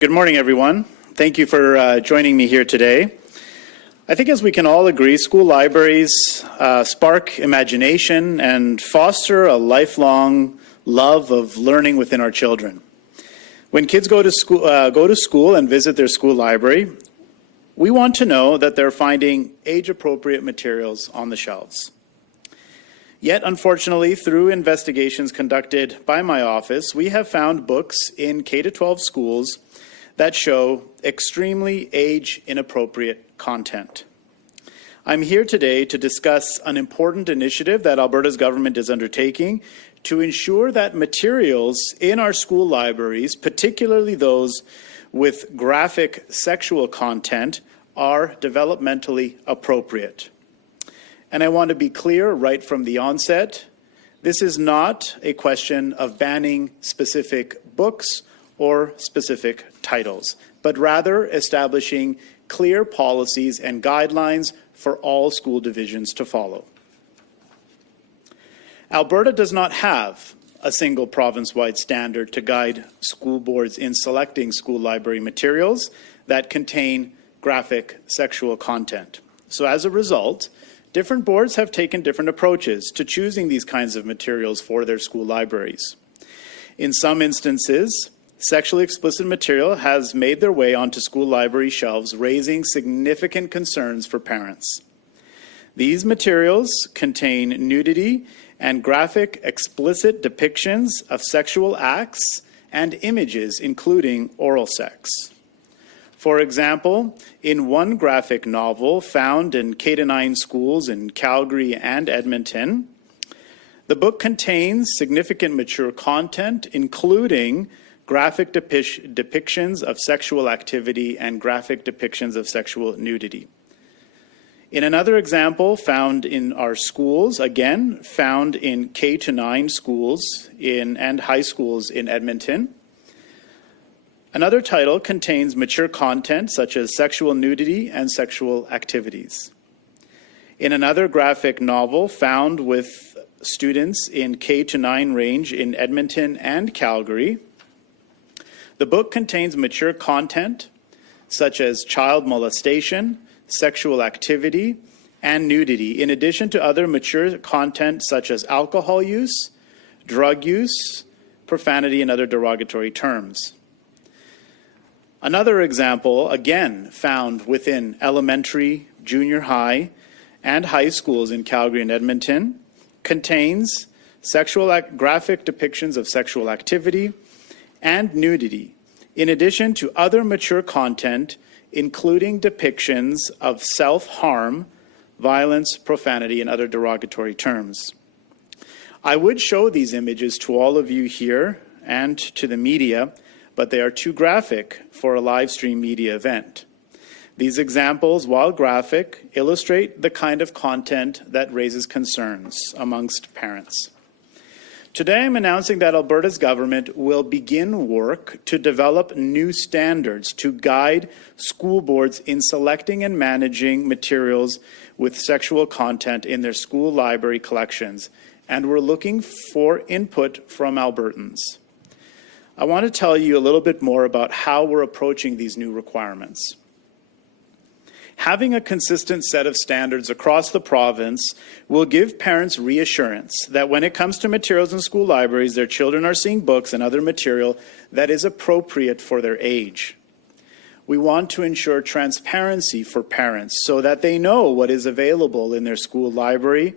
Good morning, everyone. Thank you for joining me here today. I think as we can all agree, school libraries spark imagination and foster a lifelong love of learning within our children. When kids go to school and visit their school library, we want to know that they're finding age-appropriate materials on the shelves. Yet, unfortunately, through investigations conducted by my office, we have found books in K-12 schools that show extremely age-inappropriate content. I'm here today to discuss an important initiative that Alberta's government is undertaking to ensure that materials in our school libraries, particularly those with graphic sexual content, are developmentally appropriate. And I want to be clear right from the onset, this is not a question of banning specific books or specific titles, but rather establishing clear policies and guidelines for all school divisions to follow. Alberta does not have a single province-wide standard to guide school boards in selecting school library materials that contain graphic sexual content. So as a result, different boards have taken different approaches to choosing these kinds of materials for their school libraries. In some instances, sexually explicit material has made their way onto school library shelves, raising significant concerns for parents. These materials contain nudity and graphic explicit depictions of sexual acts and images, including oral sex. For example, in one graphic novel found in K-9 schools in Calgary and Edmonton, the book contains significant mature content, including graphic depictions of sexual activity and graphic depictions of sexual nudity. In another example found in our schools, again found in K-9 schools and high schools in Edmonton, another title contains mature content such as sexual nudity and sexual activities. In another graphic novel found with students in K-9 range in Edmonton and Calgary, the book contains mature content such as child molestation, sexual activity, and nudity, in addition to other mature content such as alcohol use, drug use, profanity, and other derogatory terms. Another example, again found within elementary, junior high, and high schools in Calgary and Edmonton, contains graphic depictions of sexual activity and nudity, in addition to other mature content, including depictions of self-harm, violence, profanity, and other derogatory terms. I would show these images to all of you here and to the media, but they are too graphic for a live stream media event. These examples, while graphic, illustrate the kind of content that raises concerns amongst parents. Today, I'm announcing that Alberta's government will begin work to develop new standards to guide school boards in selecting and managing materials with sexual content in their school library collections, and we're looking for input from Albertans. I want to tell you a little bit more about how we're approaching these new requirements. Having a consistent set of standards across the province will give parents reassurance that when it comes to materials in school libraries, their children are seeing books and other material that is appropriate for their age. We want to ensure transparency for parents so that they know what is available in their school library,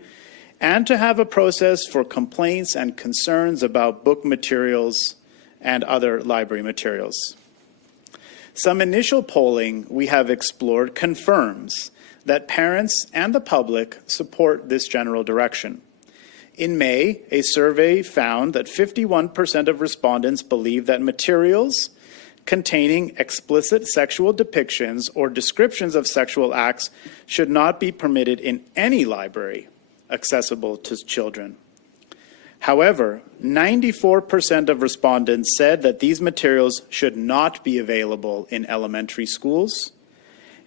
and to have a process for complaints and concerns about book materials and other library materials. Some initial polling we have explored confirms that parents and the public support this general direction. In May, a survey found that 51% of respondents believe that materials containing explicit sexual depictions or descriptions of sexual acts should not be permitted in any library accessible to children. However, 94% of respondents said that these materials should not be available in elementary schools,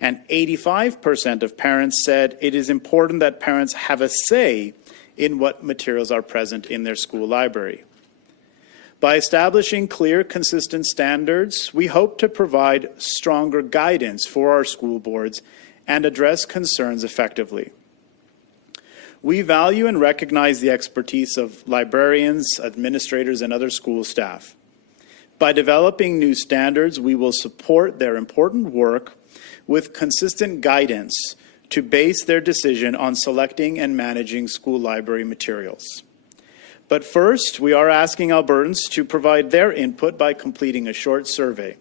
and 85% of parents said it is important that parents have a say in what materials are present in their school library. By establishing clear, consistent standards, we hope to provide stronger guidance for our school boards and address concerns effectively. We value and recognize the expertise of librarians, administrators, and other school staff. By developing new standards, we will support their important work with consistent guidance to base their decision on selecting and managing school library materials. But first, we are asking Albertans to provide their input by completing a short survey.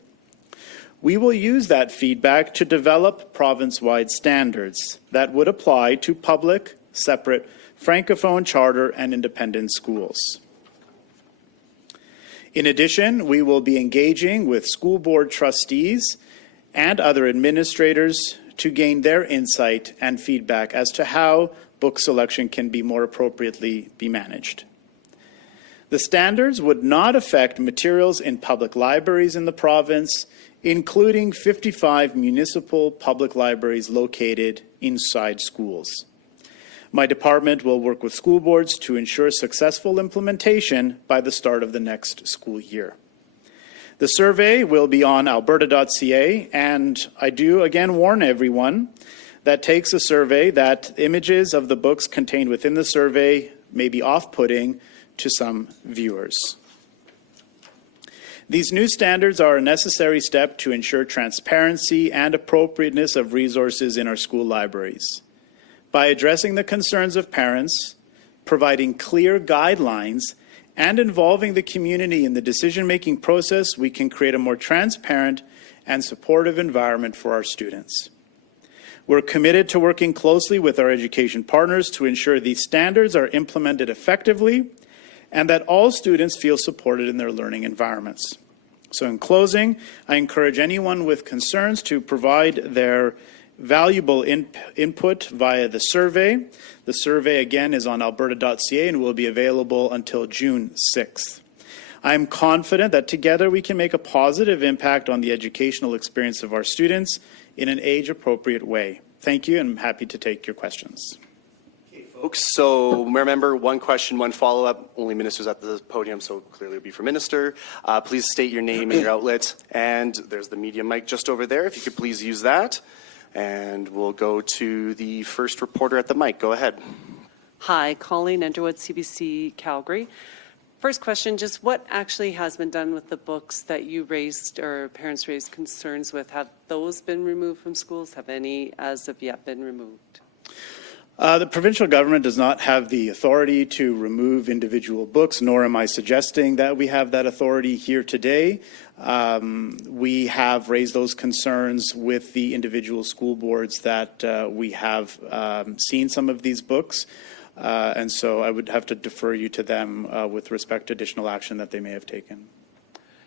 We will use that feedback to develop province-wide standards that would apply to public, separate, francophone, charter, and independent schools. In addition, we will be engaging with school board trustees and other administrators to gain their insight and feedback as to how book selection can be more appropriately be managed. The standards would not affect materials in public libraries in the province, including 55 municipal public libraries located inside schools. My department will work with school boards to ensure successful implementation by the start of the next school year. The survey will be on alberta.ca, and I do again warn everyone that takes a survey that images of the books contained within the survey may be off-putting to some viewers. These new standards are a necessary step to ensure transparency and appropriateness of resources in our school libraries. By addressing the concerns of parents, providing clear guidelines, and involving the community in the decision-making process, we can create a more transparent and supportive environment for our students. We're committed to working closely with our education partners to ensure these standards are implemented effectively and that all students feel supported in their learning environments. So in closing, I encourage anyone with concerns to provide their valuable input via the survey. The survey, again, is on alberta.ca and will be available until June 6th. I am confident that together we can make a positive impact on the educational experience of our students in an age-appropriate way. Thank you, and I'm happy to take your questions. Okay, folks, so remember, one question, one follow-up. Only ministers at the podium, so clearly it'll be for minister. Please state your name and your outlet. And there's the media mic just over there. If you could please use that. And we'll go to the first reporter at the mic. Go ahead. Hi, Colleen Underwood, CBC Calgary. First question, just what actually has been done with the books that you raised or parents raised concerns with? Have those been removed from schools? Have any as of yet been removed? The provincial government does not have the authority to remove individual books, nor am I suggesting that we have that authority here today. We have raised those concerns with the individual school boards that we have seen some of these books. And so I would have to defer you to them with respect to additional action that they may have taken.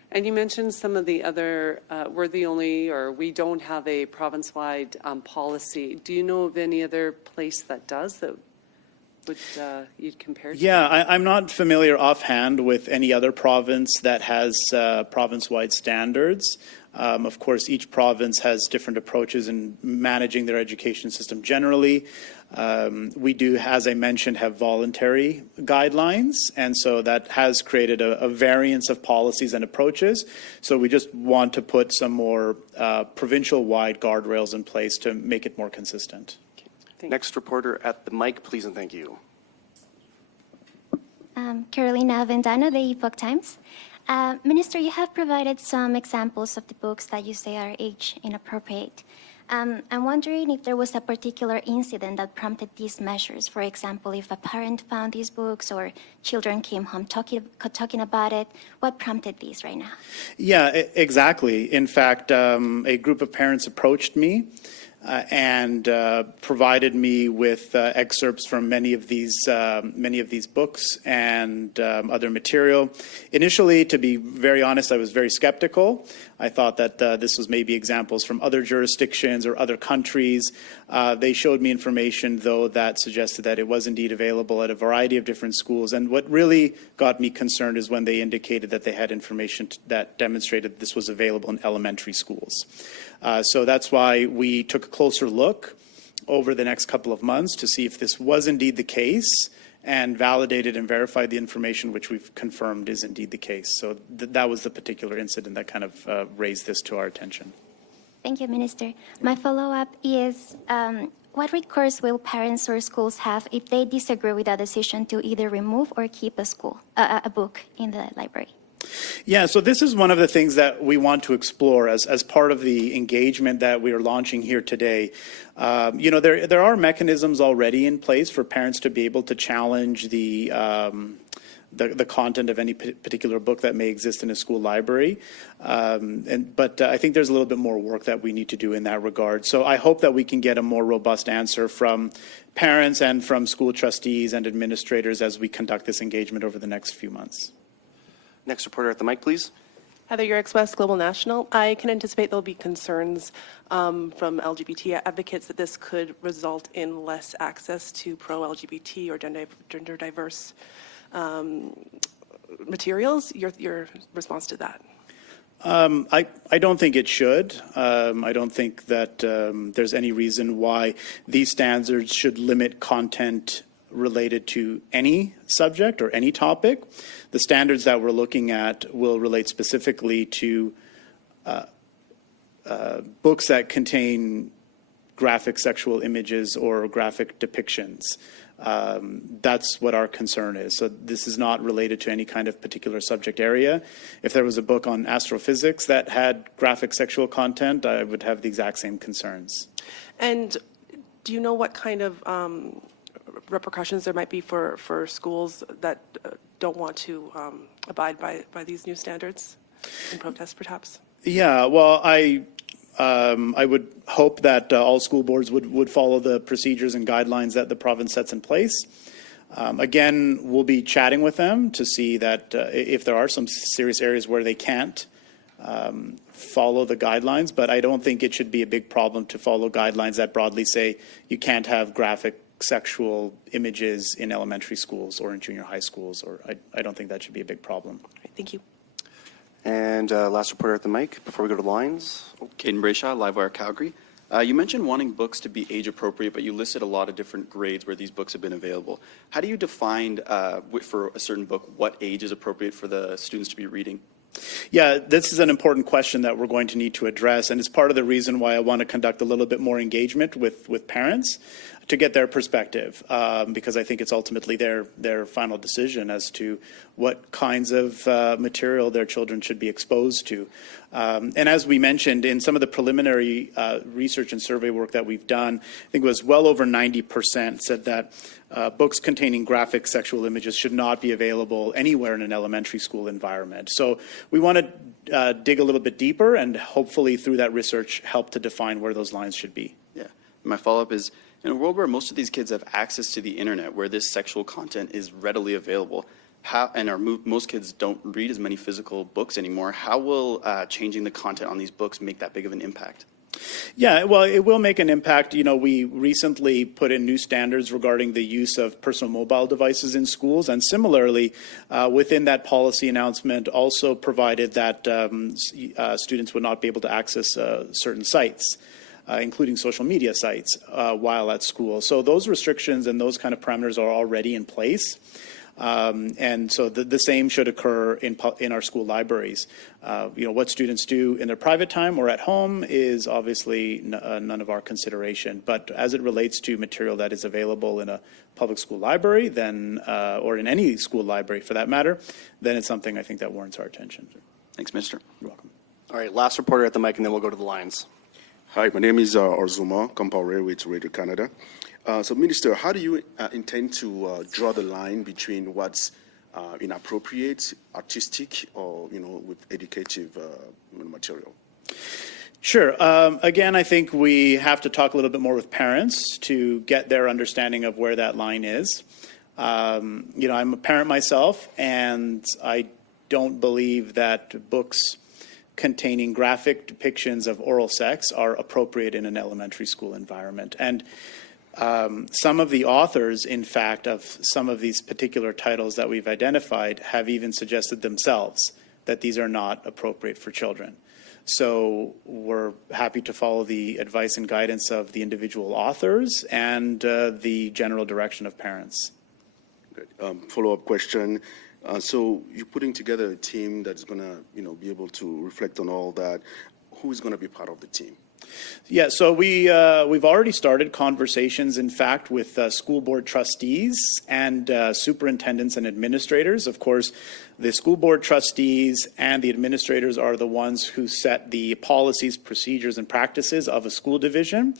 And you mentioned some of the other, we're the only, or we don't have a province-wide policy. Do you know of any other place that does that would you'd compare to? Yeah, I'm not familiar offhand with any other province that has province-wide standards. Of course, each province has different approaches in managing their education system generally. We do, as I mentioned, have voluntary guidelines, and so that has created a variance of policies and approaches. So we just want to put some more provincial-wide guardrails in place to make it more consistent. Next reporter at the mic, please and thank you. Carolina Vendano, the Epoch Times. Minister, you have provided some examples of the books that you say are age inappropriate. I'm wondering if there was a particular incident that prompted these measures. For example, if a parent found these books or children came home talking about it, what prompted these right now? Yeah, exactly. In fact, a group of parents approached me and provided me with excerpts from many of these books and other material. Initially, to be very honest, I was very skeptical. I thought that this was maybe examples from other jurisdictions or other countries. They showed me information, though, that suggested that it was indeed available at a variety of different schools. And what really got me concerned is when they indicated that they had information that demonstrated this was available in elementary schools. So that's why we took a closer look over the next couple of months to see if this was indeed the case and validated and verified the information, which we've confirmed is indeed the case. So that was the particular incident that kind of raised this to our attention. Thank you, Minister. My follow-up is, what recourse will parents or schools have if they disagree with a decision to either remove or keep a book in the library? Yeah, so this is one of the things that we want to explore as part of the engagement that we are launching here today. There are mechanisms already in place for parents to be able to challenge the content of any particular book that may exist in a school library. But I think there's a little bit more work that we need to do in that regard. So I hope that we can get a more robust answer from parents and from school trustees and administrators as we conduct this engagement over the next few months. Next reporter at the mic, please. Heather Urix West, Global National. I can anticipate there'll be concerns from LGBT advocates that this could result in less access to pro-LGBT or gender diverse materials. Your response to that? I don't think it should. I don't think that there's any reason why these standards should limit content related to any subject or any topic. The standards that we're looking at will relate specifically to books that contain graphic sexual images or graphic depictions. That's what our concern is. So this is not related to any kind of particular subject area. If there was a book on astrophysics that had graphic sexual content, I would have the exact same concerns. And do you know what kind of repercussions there might be for schools that don't want to abide by these new standards in protest, perhaps? Yeah, well, I would hope that all school boards would follow the procedures and guidelines that the province sets in place. Again, we'll be chatting with them to see that if there are some serious areas where they can't follow the guidelines, but I don't think it should be a big problem to follow guidelines that broadly say you can't have graphic sexual images in elementary schools or in junior high schools, or I don't think that should be a big problem. All right, thank you. And last reporter at the mic before we go to lines. Caden Brayshaw, Livewire Calgary. You mentioned wanting books to be age appropriate, but you listed a lot of different grades where these books have been available. How do you define for a certain book what age is appropriate for the students to be reading? Yeah, this is an important question that we're going to need to address, and it's part of the reason why I want to conduct a little bit more engagement with parents to get their perspective, because I think it's ultimately their final decision as to what kinds of material their children should be exposed to. And as we mentioned, in some of the preliminary research and survey work that we've done, I think it was well over 90% said that books containing graphic sexual images should not be available anywhere in an elementary school environment. So we want to dig a little bit deeper and hopefully through that research help to define where those lines should be. Yeah. My follow-up is, in a world where most of these kids have access to the internet, where this sexual content is readily available, most kids don't read as many physical books anymore, how will changing the content on these books make that big of an impact? Yeah, well, it will make an impact. You know, we recently put in new standards regarding the use of personal mobile devices in schools, and similarly, within that policy announcement, also provided that students would not be able to access certain sites, including social media sites, while at school. So those restrictions and those kind of parameters are already in place. And so the same should occur in our school libraries. What students do in their private time or at home is obviously none of our consideration. But as it relates to material that is available in a public school library, then or in any school library for that matter, then it's something I think that warrants our attention. Thanks, Minister. You're welcome. All right, last reporter at the mic, and then we'll go to the lines. Hi, my name is Orzuma Compaore with Radio Canada. So, Minister, how do you intend to draw the line between what's inappropriate, artistic, or with educative material? Sure. Again, I think we have to talk a little bit more with parents to get their understanding of where that line is. I'm a parent myself, and I don't believe that books containing graphic depictions of oral sex are appropriate in an elementary school environment. And some of the authors, in fact, of some of these particular titles that we've identified have even suggested themselves that these are not appropriate for children. So we're happy to follow the advice and guidance of the individual authors and the general direction of parents. Follow-up question. So you're putting together a team that's going to, be able to reflect on all that. Who is going to be part of the team? Yeah, so we've already started conversations, in fact, with school board trustees and superintendents and administrators. Of course, the school board trustees and the administrators are the ones who set the policies, procedures, and practices of a school division.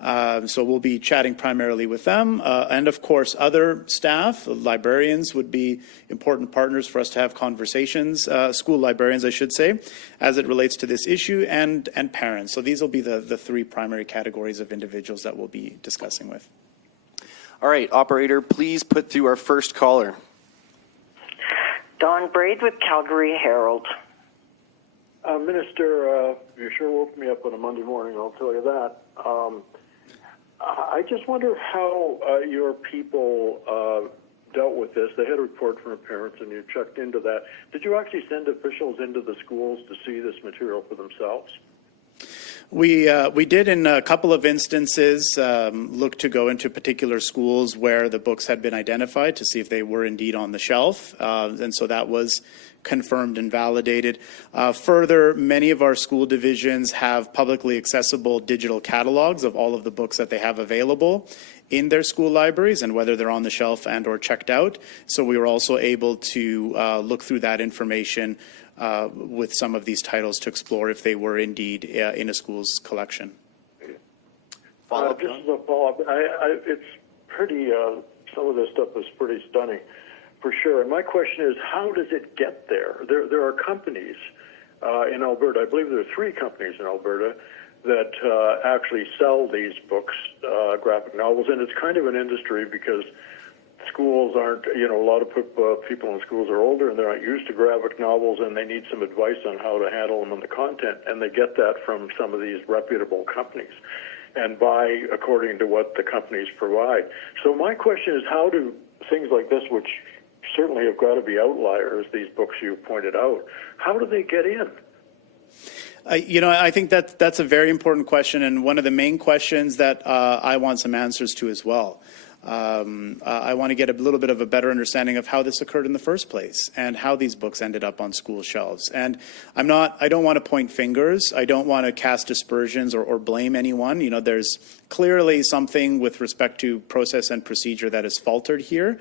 So we'll be chatting primarily with them. And of course, other staff, librarians would be important partners for us to have conversations, school librarians, I should say, as it relates to this issue, and parents. So these will be the three primary categories of individuals that we'll be discussing with. All right, operator, please put through our first caller. Don Braid with Calgary Herald. Minister, you sure woke me up on a Monday morning, I'll tell you that. I just wonder how your people dealt with this. They had a report from parents, and you checked into that. Did you actually send officials into the schools to see this material for themselves? We did in a couple of instances look to go into particular schools where the books had been identified to see if they were indeed on the shelf. And so that was confirmed and validated. Further, many of our school divisions have publicly accessible digital catalogs of all of the books that they have available in their school libraries, and whether they're on the shelf and or checked out. So we were also able to look through that information with some of these titles to explore if they were indeed in a school's collection. Just as a follow-up, it's pretty, some of this stuff is pretty stunning, for sure. And my question is, how does it get there? There are companies in Alberta, I believe there are 3 companies in Alberta, that actually sell these books, graphic novels, and it's kind of an industry because schools aren't, a lot of people in schools are older and they're not used to graphic novels, and they need some advice on how to handle them and the content, and they get that from some of these reputable companies and buy according to what the companies provide. So my question is, how do things like this, which certainly have got to be outliers, these books you pointed out, how do they get in? I think that's a very important question, and one of the main questions that I want some answers to as well. I want to get a little bit of a better understanding of how this occurred in the first place and how these books ended up on school shelves. And I don't want to point fingers. I don't want to cast aspersions or blame anyone. There's clearly something with respect to process and procedure that has faltered here.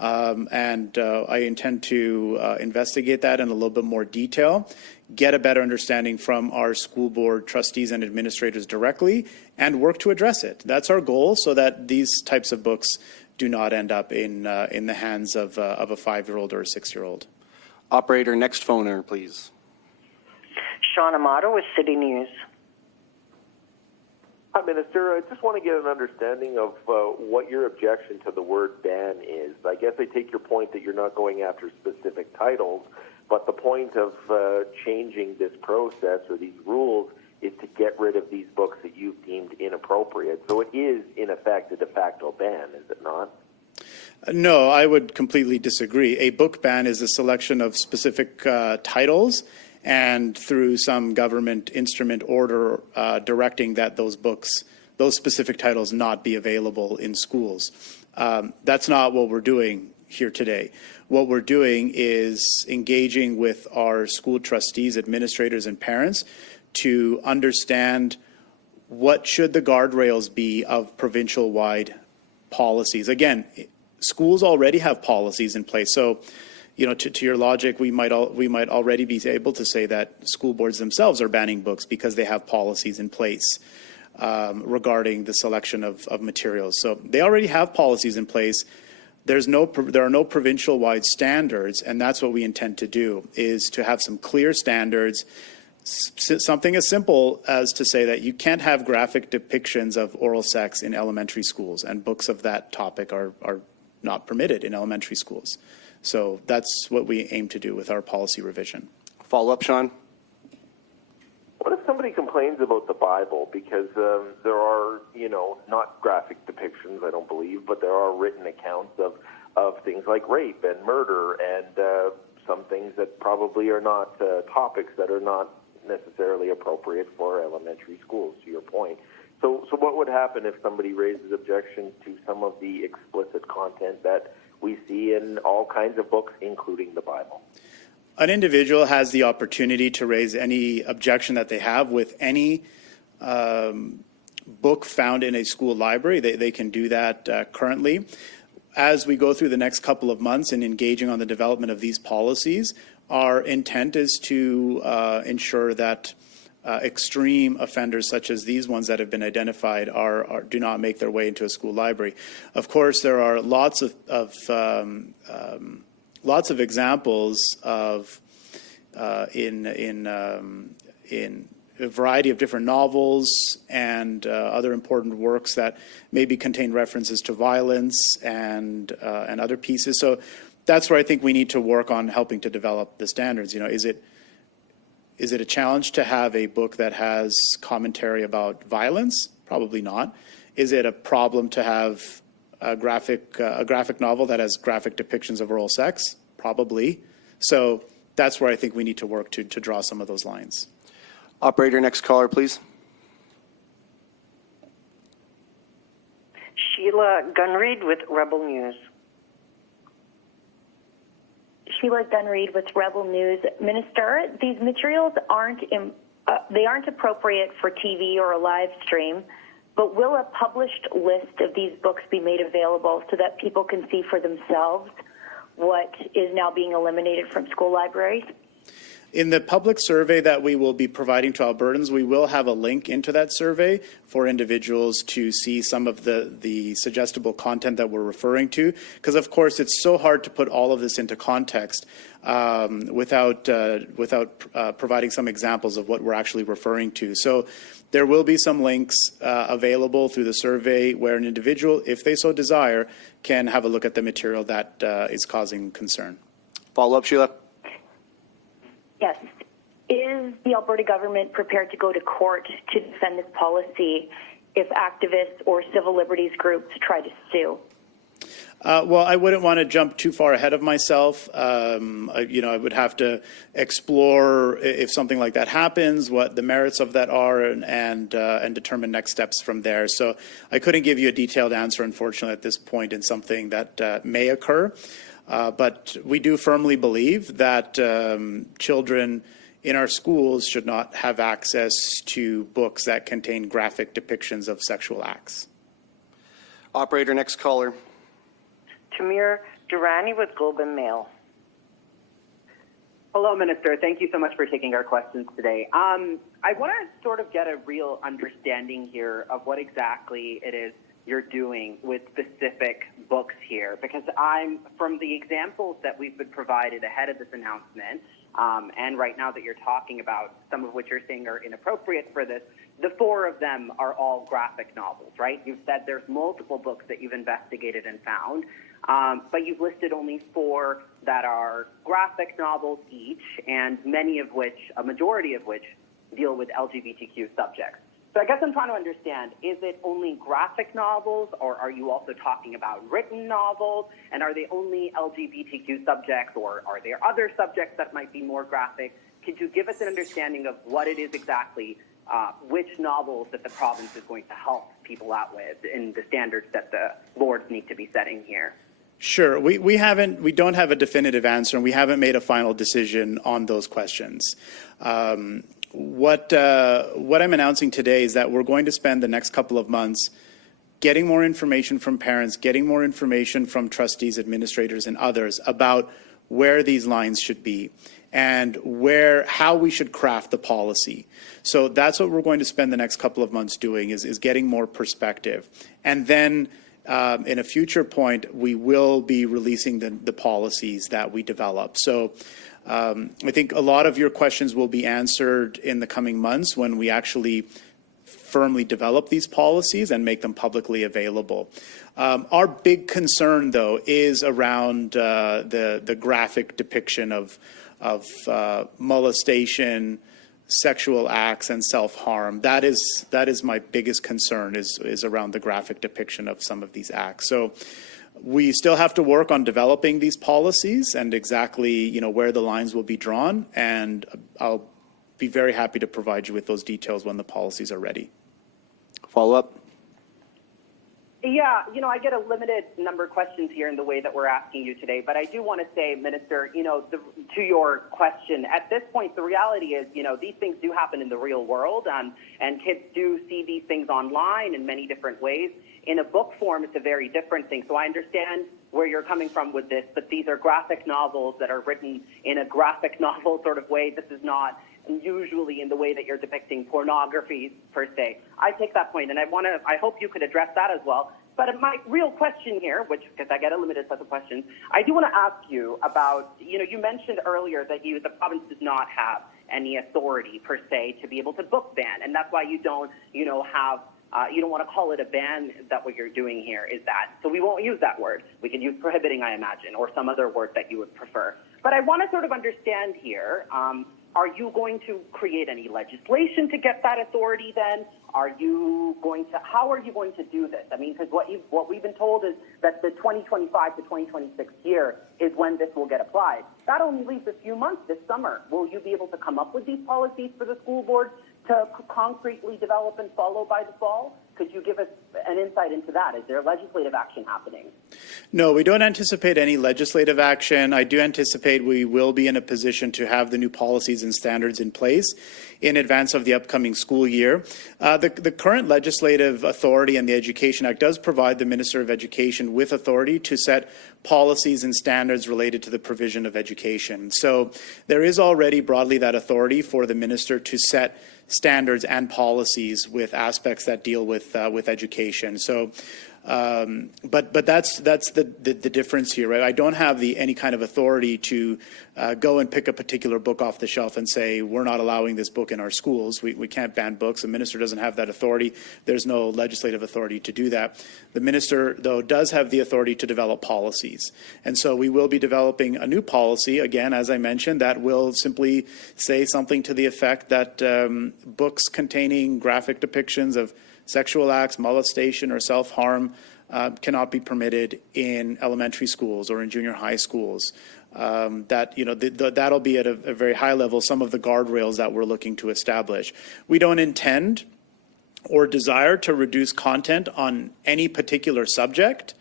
And I intend to investigate that in a little bit more detail, get a better understanding from our school board trustees and administrators directly, and work to address it. That's our goal, so that these types of books do not end up in the hands of a 5-year-old or a 6-year-old. Operator, next phoner, please. Sean Amato with City News. Hi, Minister. I just want to get an understanding of what your objection to the word ban is. I guess I take your point that you're not going after specific titles, but the point of changing this process or these rules is to get rid of these books that you've deemed inappropriate. So it is, in effect, a de facto ban, is it not? No, I would completely disagree. A book ban is a selection of specific titles, and through some government instrument order directing that those books, those specific titles, not be available in schools. That's not what we're doing here today. What we're doing is engaging with our school trustees, administrators, and parents to understand what should the guardrails be of provincial-wide policies. Again, schools already have policies in place. So, to your logic, we might already be able to say that school boards themselves are banning books because they have policies in place regarding the selection of materials. So they already have policies in place. There are no provincial-wide standards, and that's what we intend to do, is to have some clear standards, something as simple as to say that you can't have graphic depictions of oral sex in elementary schools, and books of that topic are not permitted in elementary schools. So that's what we aim to do with our policy revision. Follow up, Sean? What if somebody complains about the Bible? Because there are, not graphic depictions, I don't believe, but there are written accounts of things like rape and murder and some things that probably are not topics that are not necessarily appropriate for elementary schools, to your point. So what would happen if somebody raises objection to some of the explicit content that we see in all kinds of books, including the Bible. An individual has the opportunity to raise any objection that they have with any book found in a school library. They can do that currently. As we go through the next couple of months in engaging on the development of these policies, our intent is to ensure that extreme offenders such as these ones that have been identified do not make their way into a school library. Of course, there are lots of examples of in a variety of different novels and other important works that maybe contain references to violence and other pieces. So that's where I think we need to work on helping to develop the standards. You know, is it a challenge to have a book that has commentary about violence? Probably not. Is it a problem to have a graphic novel that has graphic depictions of oral sex? Probably. So that's where I think we need to work to draw some of those lines. Operator, next caller, please. Sheila Gunreed with Rebel News. Sheila Gunreed with Rebel News. Minister, these materials aren't appropriate for TV or a live stream, but will a published list of these books be made available so that people can see for themselves what is now being eliminated from school libraries? In the public survey that we will be providing to Albertans, we will have a link into that survey for individuals to see some of the suggestible content that we're referring to. Because, of course, it's so hard to put all of this into context without providing some examples of what we're actually referring to. So there will be some links available through the survey where an individual, if they so desire, can have a look at the material that is causing concern. Follow up, Sheila. Yes. Is the Alberta government prepared to go to court to defend this policy if activists or civil liberties groups try to sue? Well, I wouldn't want to jump too far ahead of myself. I would have to explore if something like that happens, what the merits of that are, and determine next steps from there. So I couldn't give you a detailed answer, unfortunately, at this point in something that may occur. But we do firmly believe that children in our schools should not have access to books that contain graphic depictions of sexual acts. Operator, next caller. Tamir Durrani with Globe and Mail. Hello, Minister. Thank you so much for taking our questions today. I want to sort of get a real understanding here of what exactly it is you're doing with specific books here, because from the examples that we've been provided ahead of this announcement, and right now that you're talking about, some of which you're saying are inappropriate for this, the four of them are all graphic novels, right? You've said there's multiple books that you've investigated and found, but you've listed only four that are graphic novels each, and a majority of which deal with LGBTQ subjects. So I guess I'm trying to understand, is it only graphic novels, or are you also talking about written novels? And are they only LGBTQ subjects, or are there other subjects that might be more graphic? Could you give us an understanding of what it is exactly, which novels that the province is going to help people out with in the standards that the boards need to be setting here? Sure. We don't have a definitive answer, and we haven't made a final decision on those questions. What I'm announcing today is that we're going to spend the next couple of months getting more information from parents, getting more information from trustees, administrators, and others about where these lines should be and how we should craft the policy. So that's what we're going to spend the next couple of months doing, is getting more perspective. And then in a future point, we will be releasing the policies that we develop. So I think a lot of your questions will be answered in the coming months when we actually firmly develop these policies and make them publicly available. Our big concern, though, is around the graphic depiction of molestation, sexual acts, and self-harm. That is my biggest concern, is around the graphic depiction of some of these acts. So we still have to work on developing these policies and exactly, where the lines will be drawn, and I'll be very happy to provide you with those details when the policies are ready. Follow up. Yeah, I get a limited number of questions here in the way that we're asking you today, but I do want to say, Minister, to your question, at this point, the reality is, these things do happen in the real world, and kids do see these things online in many different ways. In a book form, it's a very different thing. So I understand where you're coming from with this, but these are graphic novels that are written in a graphic novel sort of way. This is not usually in the way that you're depicting pornography per se. I take that point, and I hope you could address that as well. But my real question here, because I get a limited set of questions, I do want to ask you about, you mentioned earlier that the province does not have any authority per se to be able to book ban, and that's why you don't, you don't want to call it a ban. That what you're doing here is that. So we won't use that word. We can use prohibiting, I imagine, or some other word that you would prefer. But I want to sort of understand here, are you going to create any legislation to get that authority then? How are you going to do this? I mean, because what we've been told is that the 2025 to 2026 year is when this will get applied. That only leaves a few months this summer. Will you be able to come up with these policies for the school board to concretely develop and follow by the fall? Could you give us an insight into that? Is there legislative action happening? No, we don't anticipate any legislative action. I do anticipate we will be in a position to have the new policies and standards in place in advance of the upcoming school year. The current legislative authority and the Education Act does provide the Minister of Education with authority to set policies and standards related to the provision of education. So there is already broadly that authority for the minister to set standards and policies with aspects that deal with education. So, but that's the difference here, right? I don't have any kind of authority to go and pick a particular book off the shelf and say we're not allowing this book in our schools. We can't ban books. The minister doesn't have that authority. There's no legislative authority to do that. The minister, though, does have the authority to develop policies, and so we will be developing a new policy again, as I mentioned, that will simply say something to the effect that books containing graphic depictions of sexual acts, molestation, or self-harm cannot be permitted in elementary schools or in junior high schools. That'll be at a very high level some of the guardrails that we're looking to establish. We don't intend or desire to reduce content on any particular subject,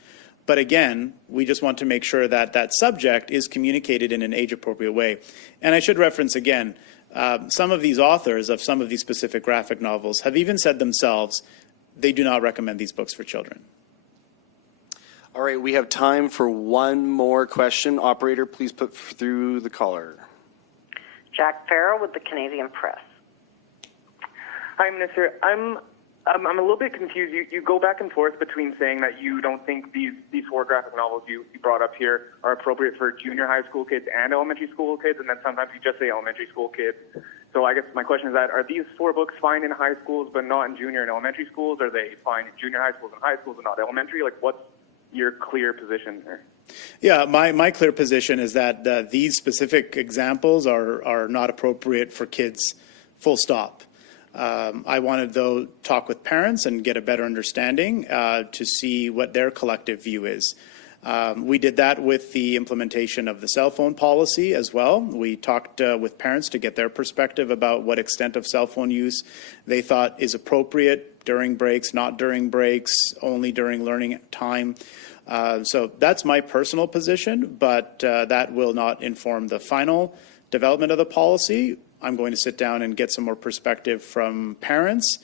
but again, we just want to make sure that that subject is communicated in an age-appropriate way. And I should reference again, some of these authors of some of these specific graphic novels have even said themselves they do not recommend these books for children. All right, we have time for one more question. Operator, please put through the caller. Jack Farrell with the Canadian Press. Hi, Minister. I'm a little bit confused. You go back and forth between saying that you don't think these four graphic novels you brought up here are appropriate for junior high school kids and elementary school kids, and then sometimes you just say elementary school kids. So I guess my question is that, are these four books fine in high schools but not in junior and elementary schools? Are they fine in junior high schools and high schools and not elementary? Like, what's your clear position there? Yeah, my clear position is that these specific examples are not appropriate for kids, full stop. I wanted, though, talk with parents and get a better understanding to see what their collective view is. We did that with the implementation of the cell phone policy as well. We talked with parents to get their perspective about what extent of cell phone use they thought is appropriate during breaks, not during breaks, only during learning time. So that's my personal position, but that will not inform the final development of the policy. I'm going to sit down and get some more perspective from parents,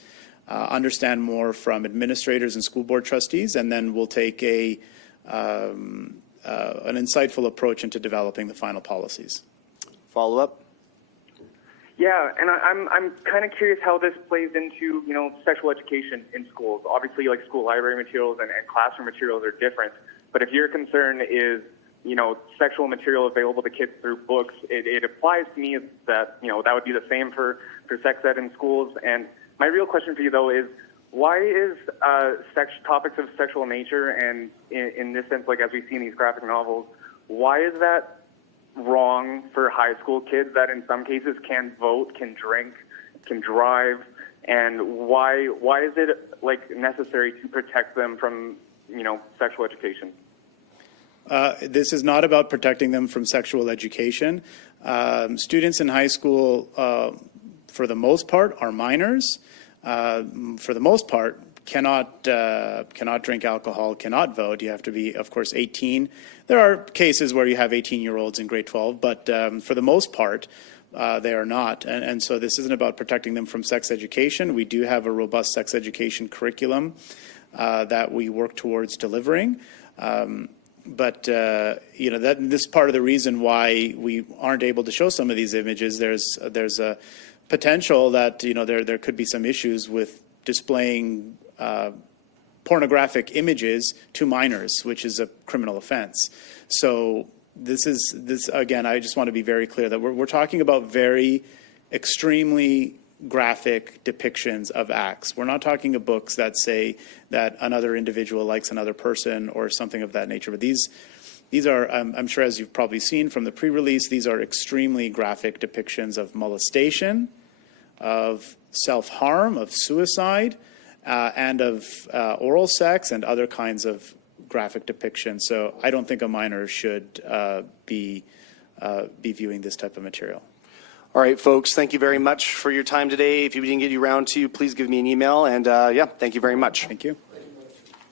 understand more from administrators and school board trustees, and then we'll take an insightful approach into developing the final policies. Follow up? Yeah, and I'm kind of curious how this plays into, sexual education in schools. Obviously, like school library materials and classroom materials are different, but if your concern is sexual material available to kids through books, it applies to me that, that would be the same for sex ed in schools. And my real question for you, though, is why is topics of sexual nature and in this sense, like as we see in these graphic novels, why is that wrong for high school kids that in some cases can vote, can drink, can drive, and why is it necessary to protect them from, sexual education? This is not about protecting them from sexual education. Students in high school, for the most part, are minors. For the most part, cannot drink alcohol, cannot vote. You have to be, of course, 18. There are cases where you have 18-year-olds in grade 12, but for the most part, they are not. And so this isn't about protecting them from sex education. We do have a robust sex education curriculum that we work towards delivering. But you know, this is part of the reason why we aren't able to show some of these images. There's a potential that, you know, there could be some issues with displaying pornographic images to minors, which is a criminal offense. So this again, I just want to be very clear that we're talking about very extremely graphic depictions of acts. We're not talking of books that say that another individual likes another person or something of that nature. But these are, I'm sure, as you've probably seen from the pre-release, these are extremely graphic depictions of molestation, of self-harm, of suicide, and of oral sex and other kinds of graphic depictions. So I don't think a minor should be viewing this type of material. All right, folks, thank you very much for your time today. If we didn't get you around to, please give me an email. And yeah, thank you very much. Thank you.